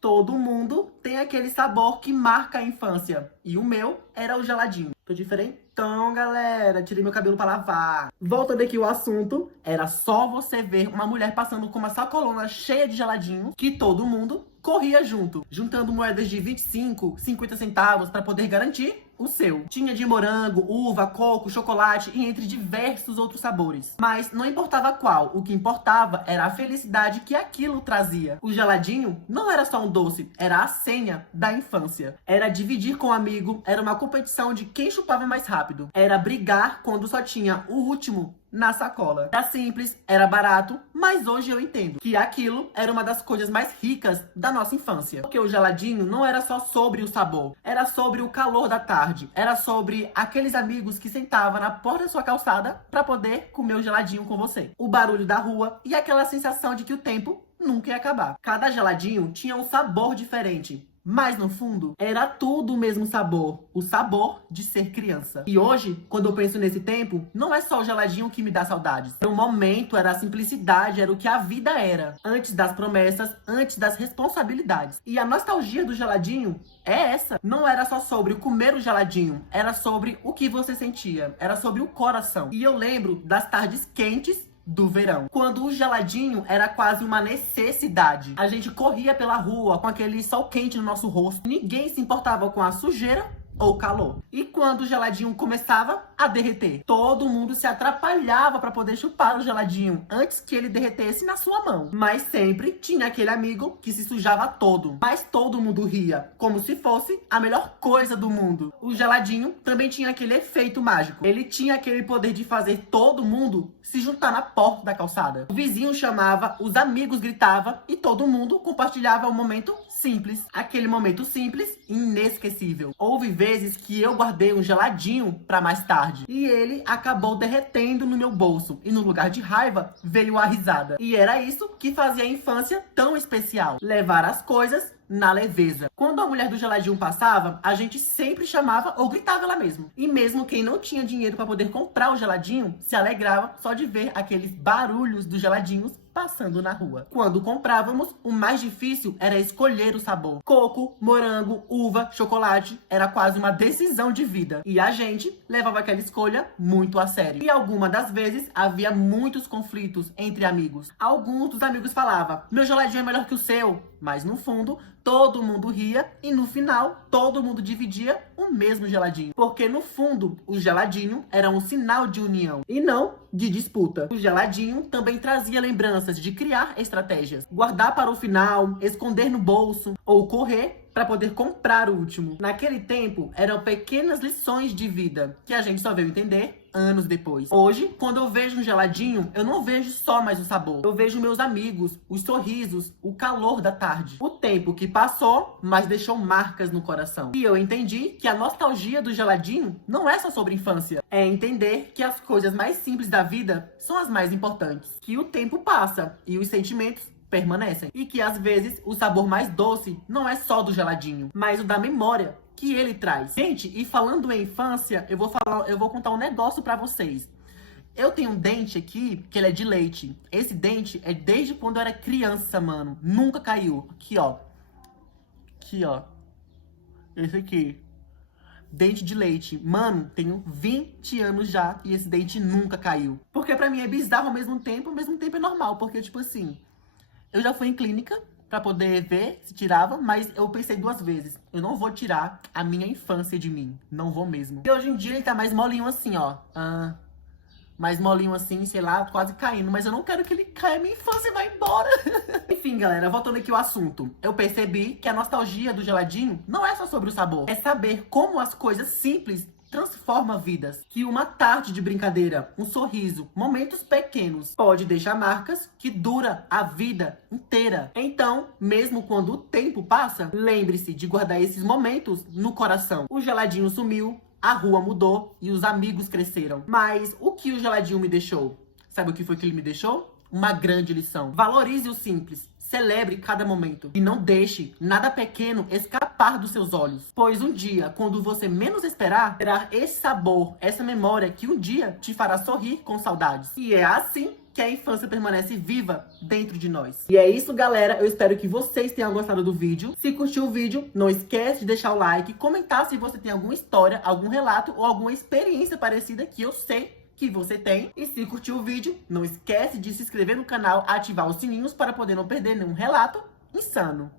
Todo mundo tem aquele sabor que marca a infância. E o meu era o geladinho. Tô diferente? Então, galera, tirei meu cabelo pra lavar. Voltando aqui o assunto, era só você ver uma mulher passando com uma sacolona cheia de geladinho que todo mundo corria junto, juntando moedas de 25, 50 centavos pra poder garantir o seu. Tinha de morango, uva, coco, chocolate e entre diversos outros sabores. Mas não importava qual, o que importava era a felicidade que aquilo trazia. O geladinho não era só um doce, era a senha da infância. Era dividir com um amigo, era uma competição de quem chupava mais rápido. Era brigar quando só tinha o último na sacola. Era simples, era barato, mas hoje eu entendo que aquilo era uma das coisas mais ricas da nossa infância. Porque o geladinho não era só sobre o sabor, era sobre o calor da tarde, era sobre aqueles amigos que sentavam na porta da sua calçada para poder comer o geladinho com você. O barulho da rua e aquela sensação de que o tempo nunca ia acabar. Cada geladinho tinha um sabor diferente. Mas no fundo, era tudo o mesmo sabor. O sabor de ser criança. E hoje, quando eu penso nesse tempo, não é só o geladinho que me dá saudades. Era o momento, era a simplicidade, era o que a vida era. Antes das promessas, antes das responsabilidades. E a nostalgia do geladinho é essa. Não era só sobre comer o geladinho. Era sobre o que você sentia. Era sobre o coração. E eu lembro das tardes quentes do verão, quando o geladinho era quase uma necessidade. A gente corria pela rua com aquele sol quente no nosso rosto. Ninguém se importava com a sujeira ou calor. E quando o geladinho começava a derreter, todo mundo se atrapalhava para poder chupar o geladinho antes que ele derretesse na sua mão. Mas sempre tinha aquele amigo que se sujava todo. Mas todo mundo ria, como se fosse a melhor coisa do mundo. O geladinho também tinha aquele efeito mágico. Ele tinha aquele poder de fazer todo mundo se juntar na porta da calçada. O vizinho chamava, os amigos gritavam e todo mundo compartilhava um momento simples. Aquele momento simples e inesquecível. Houve vezes que eu guardei um geladinho pra mais tarde. E ele acabou derretendo no meu bolso. E no lugar de raiva, veio a risada. E era isso que fazia a infância tão especial. Levar as coisas na leveza. Quando a mulher do geladinho passava, a gente sempre chamava ou gritava ela mesmo. E mesmo quem não tinha dinheiro para poder comprar o geladinho, se alegrava só de ver aqueles barulhos dos geladinhos passando na rua. Quando comprávamos, o mais difícil era escolher o sabor. Coco, morango, uva, chocolate, era quase uma decisão de vida. E a gente levava aquela escolha muito a sério. E algumas das vezes havia muitos conflitos entre amigos. Alguns dos amigos falavam, meu geladinho é melhor que o seu. Mas no fundo, todo mundo ria e no final, todo mundo dividia o mesmo geladinho. Porque no fundo, o geladinho era um sinal de união e não de disputa. O geladinho também trazia lembranças de criar estratégias. Guardar para o final, esconder no bolso ou correr para poder comprar o último. Naquele tempo, eram pequenas lições de vida que a gente só veio entender anos depois. Hoje, quando eu vejo um geladinho, eu não vejo só mais o sabor. Eu vejo meus amigos, os sorrisos, o calor da tarde. O tempo que passou, mas deixou marcas no coração. E eu entendi que a nostalgia do geladinho não é só sobre infância. É entender que as coisas mais simples da vida são as mais importantes. Que o tempo passa e os sentimentos permanecem. E que às vezes o sabor mais doce não é só do geladinho, mas o da memória que ele traz. Gente, e falando em infância, eu vou contar um negócio pra vocês. Eu tenho um dente aqui, que ele é de leite. Esse dente é desde quando eu era criança, mano. Nunca caiu. Aqui, ó. Aqui, ó. Esse aqui. Dente de leite. Mano, tenho 20 anos já e esse dente nunca caiu. Porque pra mim é bizarro ao mesmo tempo é normal. Porque, tipo assim, eu já fui em clínica pra poder ver se tirava, mas eu pensei 2 vezes. Eu não vou tirar a minha infância de mim. Não vou mesmo. E hoje em dia ele tá mais molinho assim, ó. Mais molinho assim, sei lá, quase caindo. Mas eu não quero que ele caia, minha infância vai embora. Enfim, galera, voltando aqui ao assunto. Eu percebi que a nostalgia do geladinho não é só sobre o sabor. É saber como as coisas simples transforma vidas. Que uma tarde de brincadeira, um sorriso, momentos pequenos pode deixar marcas que dura a vida inteira. Então, mesmo quando o tempo passa, lembre-se de guardar esses momentos no coração. O geladinho sumiu, a rua mudou e os amigos cresceram. Mas o que o geladinho me deixou? Sabe o que foi que ele me deixou? Uma grande lição. Valorize o simples. Celebre cada momento e não deixe nada pequeno escapar dos seus olhos. Pois um dia, quando você menos esperar, terá esse sabor, essa memória que um dia te fará sorrir com saudades. E é assim que a infância permanece viva dentro de nós. E é isso, galera. Eu espero que vocês tenham gostado do vídeo. Se curtiu o vídeo, não esquece de deixar o like, comentar se você tem alguma história, algum relato ou alguma experiência parecida que eu sei que você tem. E se curtiu o vídeo, não esquece de se inscrever no canal, ativar os sininhos para poder não perder nenhum relato insano.